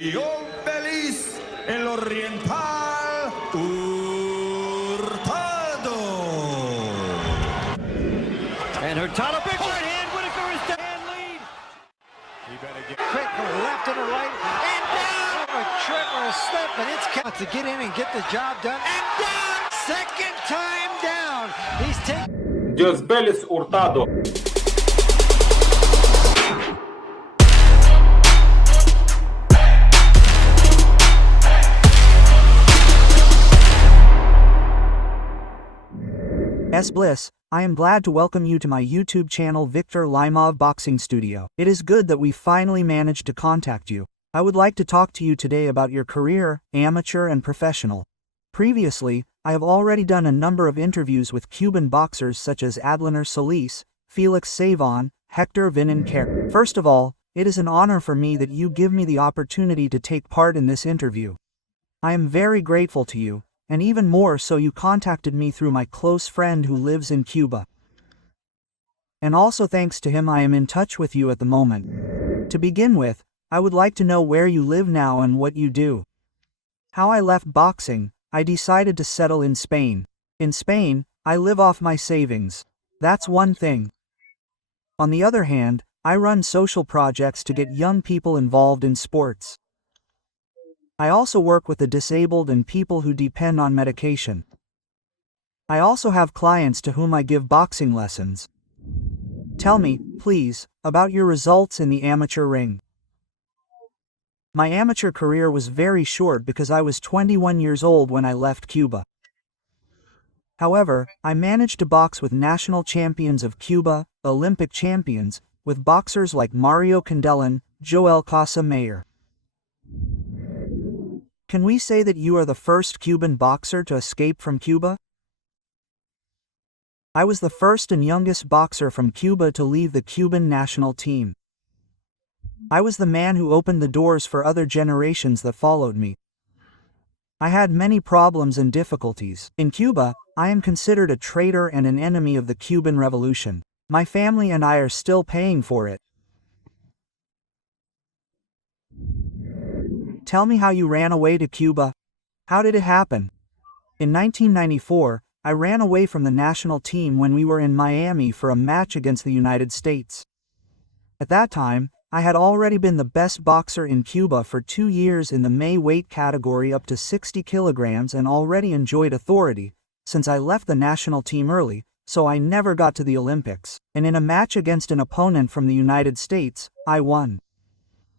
Diosbelis el Oriental Hurtado. And Hurtado, big right hand. Whitaker is down lead. He better get quick left and a right and down. A trip or a slip, and it's got to get in and get the job done. And down. Second time down. He's taking. Diosbelis Urtado. Bliss, I am glad to welcome you to my YouTube channel Victor Ialimov Boxing Studio. It is good that we finally managed to contact you. I would like to talk to you today about your career, amateur and professional. Previously, I have already done a number of interviews with Cuban boxers such as Adlaner Solis, Felix Savon, Hector Vinin. First of all, it is an honor for me that you give me the opportunity to take part in this interview. I am very grateful to you. And even more so you contacted me through my close friend who lives in Cuba. And also thanks to him I am in touch with you at the moment. To begin with, I would like to know where you live now and what you do. How I left boxing, I decided to settle in Spain. In Spain, I live off my savings. That's one thing. On the other hand, I run social projects to get young people involved in sports. I also work with the disabled and people who depend on medication. I also have clients to whom I give boxing lessons. Tell me, please, about your results in the amateur ring. My amateur career was very short because I was 21 years old when I left Cuba. However, I managed to box with national champions of Cuba, Olympic champions, with boxers like Mario Candelan, Joel Casa Mayer. Can we say that you are the first Cuban boxer to escape from Cuba? I was the first and youngest boxer from Cuba to leave the Cuban national team. I was the man who opened the doors for other generations that followed me. I had many problems and difficulties. In Cuba, I am considered a traitor and an enemy of the Cuban Revolution. My family and I are still paying for it. Tell me how you ran away to Cuba. How did it happen? In 1994, I ran away from the national team when we were in Miami for a match against the United States. At that time, I had already been the best boxer in Cuba for 2 years in the May weight category up to 60 kilograms and already enjoyed authority, since I left the national team early, so I never got to the Olympics. And in a match against an opponent from the United States, I won.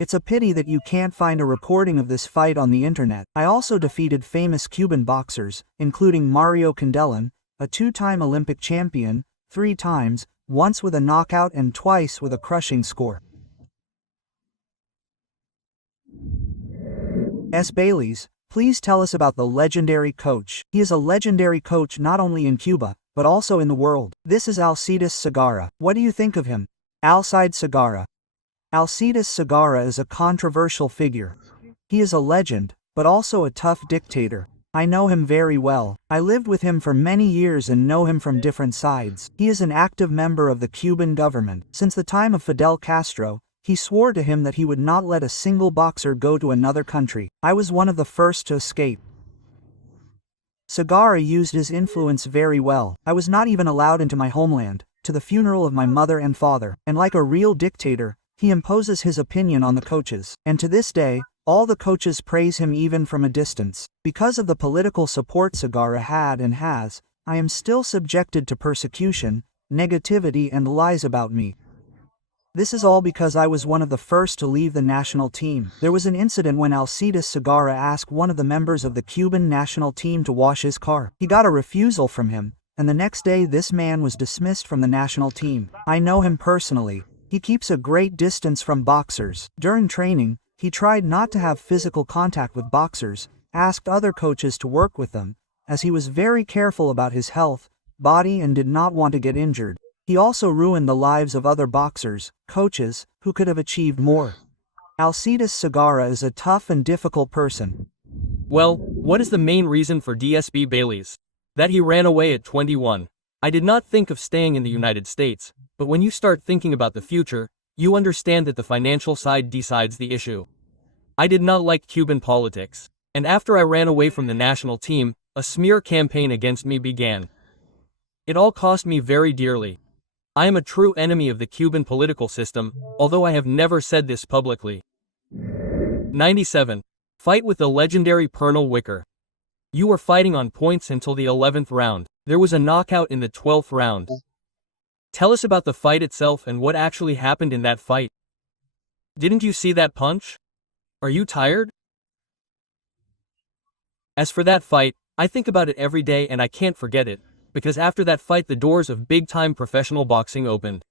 It's a pity that you can't find a recording of this fight on the internet. I also defeated famous Cuban boxers, including Mario Candelan, a 2-time Olympic champion, 3 times, once with a knockout and twice with a crushing score. Diosbelys, please tell us about the legendary coach. He is a legendary coach not only in Cuba, but also in the world. This is Alcides Sagarra. What do you think of him? Alcides Sagarra. Alcides Sagarra is a controversial figure. He is a legend, but also a tough dictator. I know him very well. I lived with him for many years and know him from different sides. He is an active member of the Cuban government. Since the time of Fidel Castro, he swore to him that he would not let a single boxer go to another country. I was one of the first to escape. Sagarra used his influence very well. I was not even allowed into my homeland, to the funeral of my mother and father, and like a real dictator, he imposes his opinion on the coaches, and to this day, all the coaches praise him even from a distance. Because of the political support Sagarra had and has, I am still subjected to persecution, negativity and lies about me. This is all because I was one of the first to leave the national team. There was an incident when Alcides Sagarra asked one of the members of the Cuban national team to wash his car. He got a refusal from him, and the next day this man was dismissed from the national team. I know him personally. He keeps a great distance from boxers. During training, he tried not to have physical contact with boxers, asked other coaches to work with them, as he was very careful about his health, body and did not want to get injured. He also ruined the lives of other boxers, coaches, who could have achieved more. Alcides Sagarra is a tough and difficult person. Well, what is the main reason for Diosbelys? That he ran away at 21. I did not think of staying in the United States, but when you start thinking about the future, you understand that the financial side decides the issue. I did not like Cuban politics, and after I ran away from the national team, a smear campaign against me began. It all cost me very dearly. I am a true enemy of the Cuban political system, although I have never said this publicly. 97. Fight with the legendary Pernell Whitaker. You were fighting on points until the 11th round. There was a knockout in the 12th round. Tell us about the fight itself and what actually happened in that fight. Didn't you see that punch? Are you tired? As for that fight, I think about it every day and I can't forget it, because after that fight the doors of big-time professional boxing opened.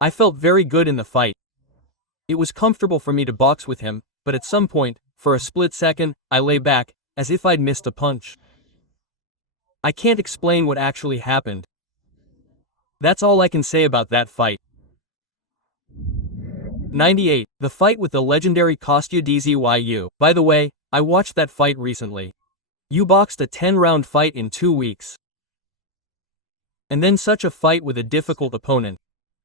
I felt very good in the fight. It was comfortable for me to box with him, but at some point, for a split second, I lay back, as if I'd missed a punch. I can't explain what actually happened. That's all I can say about that fight. 98. The fight with the legendary Kostya Tszyu. By the way, I watched that fight recently. You boxed a 10-round fight in 2 weeks. And then such a fight with a difficult opponent.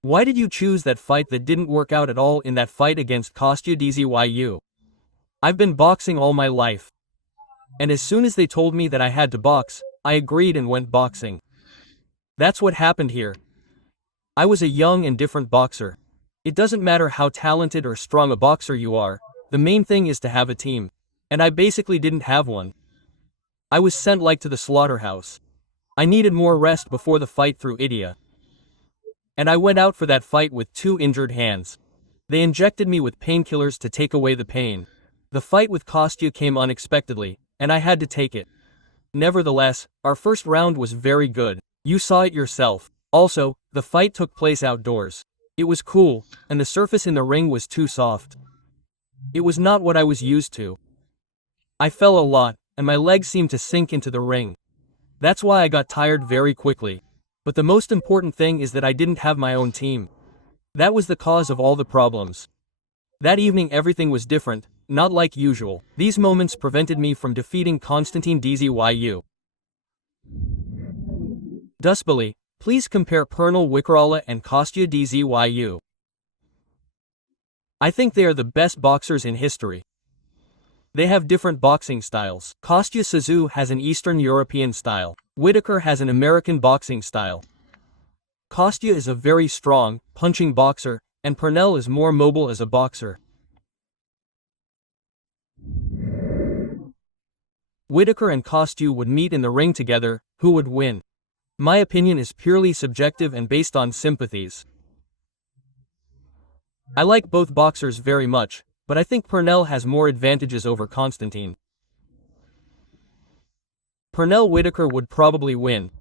Why did you choose that fight that didn't work out at all in that fight against Kostya Tszyu? I've been boxing all my life. And as soon as they told me that I had to box, I agreed and went boxing. That's what happened here. I was a young and different boxer. It doesn't matter how talented or strong a boxer you are, the main thing is to have a team. And I basically didn't have one. I was sent like to the slaughterhouse. I needed more rest before the fight through India. And I went out for that fight with 2 injured hands. They injected me with painkillers to take away the pain. The fight with Kostya came unexpectedly, and I had to take it. Nevertheless, our first round was very good. You saw it yourself. Also, the fight took place outdoors. It was cool, and the surface in the ring was too soft. It was not what I was used to. I fell a lot, and my legs seemed to sink into the ring. That's why I got tired very quickly. But the most important thing is that I didn't have my own team. That was the cause of all the problems. That evening everything was different, not like usual. These moments prevented me from defeating Konstantin Tszyu. Diosbelys, please compare Pernell Whitaker and Kostya Tszyu. I think they are the best boxers in history. They have different boxing styles. Kostya Tszyu has an Eastern European style. Whitaker has an American boxing style. Kostya is a very strong, punching boxer, and Pernell is more mobile as a boxer. Whitaker and Kostya would meet in the ring together, who would win? My opinion is purely subjective and based on sympathies. I like both boxers very much, but I think Pernell has more advantages over Konstantin. Pernell Whitaker would probably win.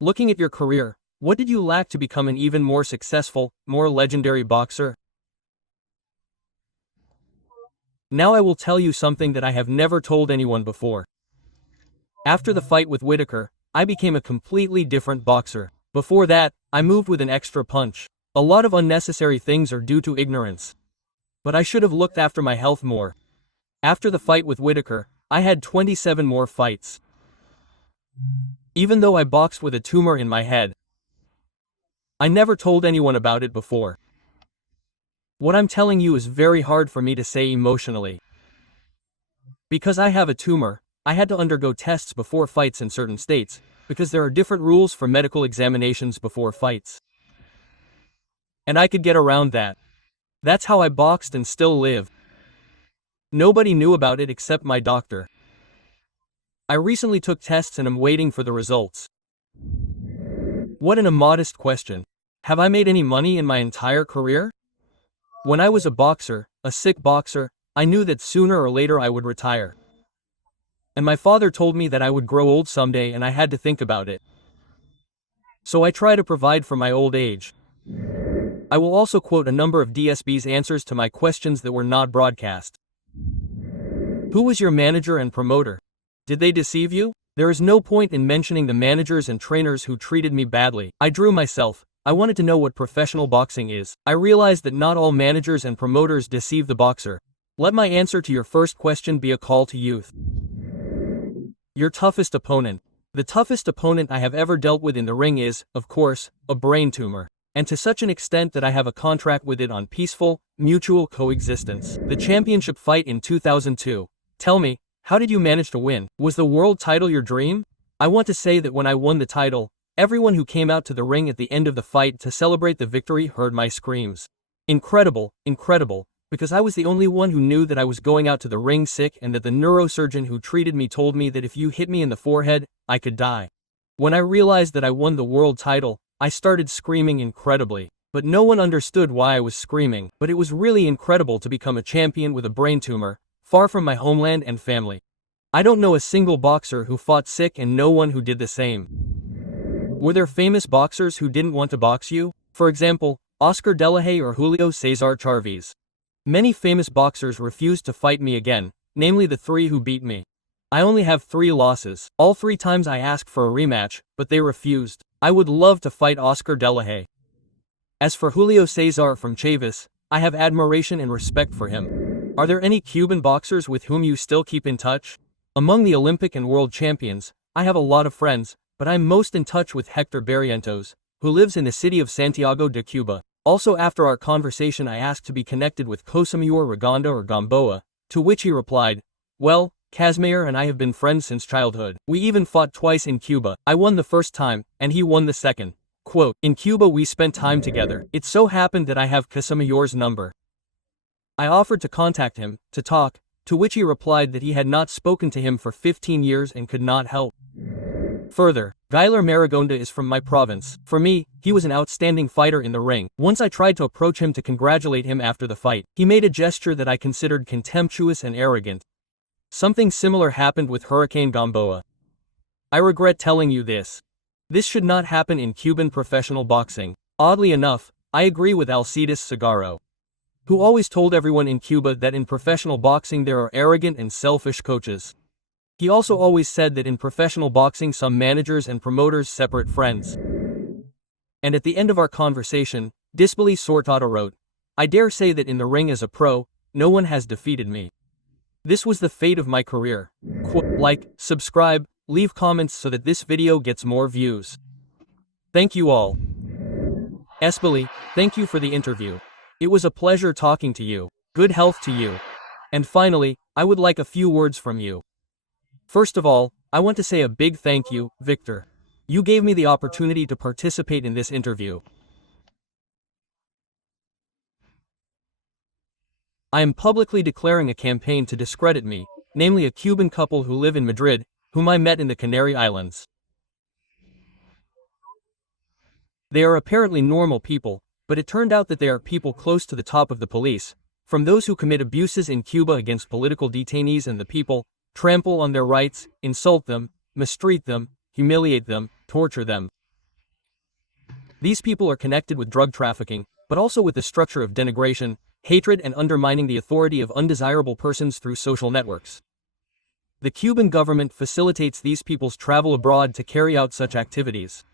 Looking at your career, what did you lack to become an even more successful, more legendary boxer? Now I will tell you something that I have never told anyone before. After the fight with Whitaker, I became a completely different boxer. Before that, I moved with an extra punch. A lot of unnecessary things are due to ignorance. But I should have looked after my health more. After the fight with Whitaker, I had 27 more fights. Even though I boxed with a tumor in my head. I never told anyone about it before. What I'm telling you is very hard for me to say emotionally. Because I have a tumor, I had to undergo tests before fights in certain states, because there are different rules for medical examinations before fights. And I could get around that. That's how I boxed and still live. Nobody knew about it except my doctor. I recently took tests and am waiting for the results. What an immodest question. Have I made any money in my entire career? When I was a boxer, a sick boxer, I knew that sooner or later I would retire. And my father told me that I would grow old someday and I had to think about it. So I try to provide for my old age. I will also quote a number of DSB's answers to my questions that were not broadcast. Who was your manager and promoter? Did they deceive you? There is no point in mentioning the managers and trainers who treated me badly. I drew myself. I wanted to know what professional boxing is. I realized that not all managers and promoters deceive the boxer. Let my answer to your first question be a call to youth. Your toughest opponent. The toughest opponent I have ever dealt with in the ring is, of course, a brain tumor. and to such an extent that I have a contract with it on peaceful, mutual coexistence. The championship fight in 2002. Tell me, how did you manage to win? Was the world title your dream? I want to say that when I won the title, everyone who came out to the ring at the end of the fight to celebrate the victory heard my screams. Incredible, incredible, because I was the only one who knew that I was going out to the ring sick and that the neurosurgeon who treated me told me that if you hit me in the forehead, I could die. When I realized that I won the world title, I started screaming incredibly. But no one understood why I was screaming, but it was really incredible to become a champion with a brain tumor, far from my homeland and family. I don't know a single boxer who fought sick and no one who did the same. Were there famous boxers who didn't want to box you? For example, Oscar De La Hoya or Julio Cesar Chavez. Many famous boxers refused to fight me again, namely the 3 who beat me. I only have 3 losses. All 3 times I asked for a rematch, but they refused. I would love to fight Oscar De La Hoya. As for Julio Cesar from Chavez, I have admiration and respect for him. Are there any Cuban boxers with whom you still keep in touch? Among the Olympic and world champions, I have a lot of friends, but I'm most in touch with Hector Barrientos, who lives in the city of Santiago de Cuba. Also after our conversation I asked to be connected with Kosamur Rigonda or Gamboa, to which he replied, well, Kazmair and I have been friends since childhood. We even fought twice in Cuba. I won the first time, and he won the second. Quote, in Cuba we spent time together. It so happened that I have Kosamayor's number. I offered to contact him, to talk, to which he replied that he had not spoken to him for 15 years and could not help. Further, Guilherme Marigonda is from my province. For me, he was an outstanding fighter in the ring. Once I tried to approach him to congratulate him after the fight. He made a gesture that I considered contemptuous and arrogant. Something similar happened with Hurricane Gamboa. I regret telling you this. This should not happen in Cuban professional boxing. Oddly enough, I agree with Alcides Sagarra, who always told everyone in Cuba that in professional boxing there are arrogant and selfish coaches. He also always said that in professional boxing some managers and promoters separate friends. And at the end of our conversation, Diosbelis Urtado wrote, I dare say that in the ring as a pro, no one has defeated me. This was the fate of my career. Like, subscribe, leave comments so that this video gets more views. Thank you all. Diosbelis, thank you for the interview. It was a pleasure talking to you. Good health to you. And finally, I would like a few words from you. First of all, I want to say a big thank you, Victor. You gave me the opportunity to participate in this interview. I am publicly declaring a campaign to discredit me, namely a Cuban couple who live in Madrid, whom I met in the Canary Islands. They are apparently normal people, but it turned out that they are people close to the top of the police, from those who commit abuses in Cuba against political detainees and the people, trample on their rights, insult them, mistreat them, humiliate them, torture them. These people are connected with drug trafficking, but also with the structure of denigration, hatred and undermining the authority of undesirable persons through social networks. The Cuban government facilitates these people's travel abroad to carry out such activities.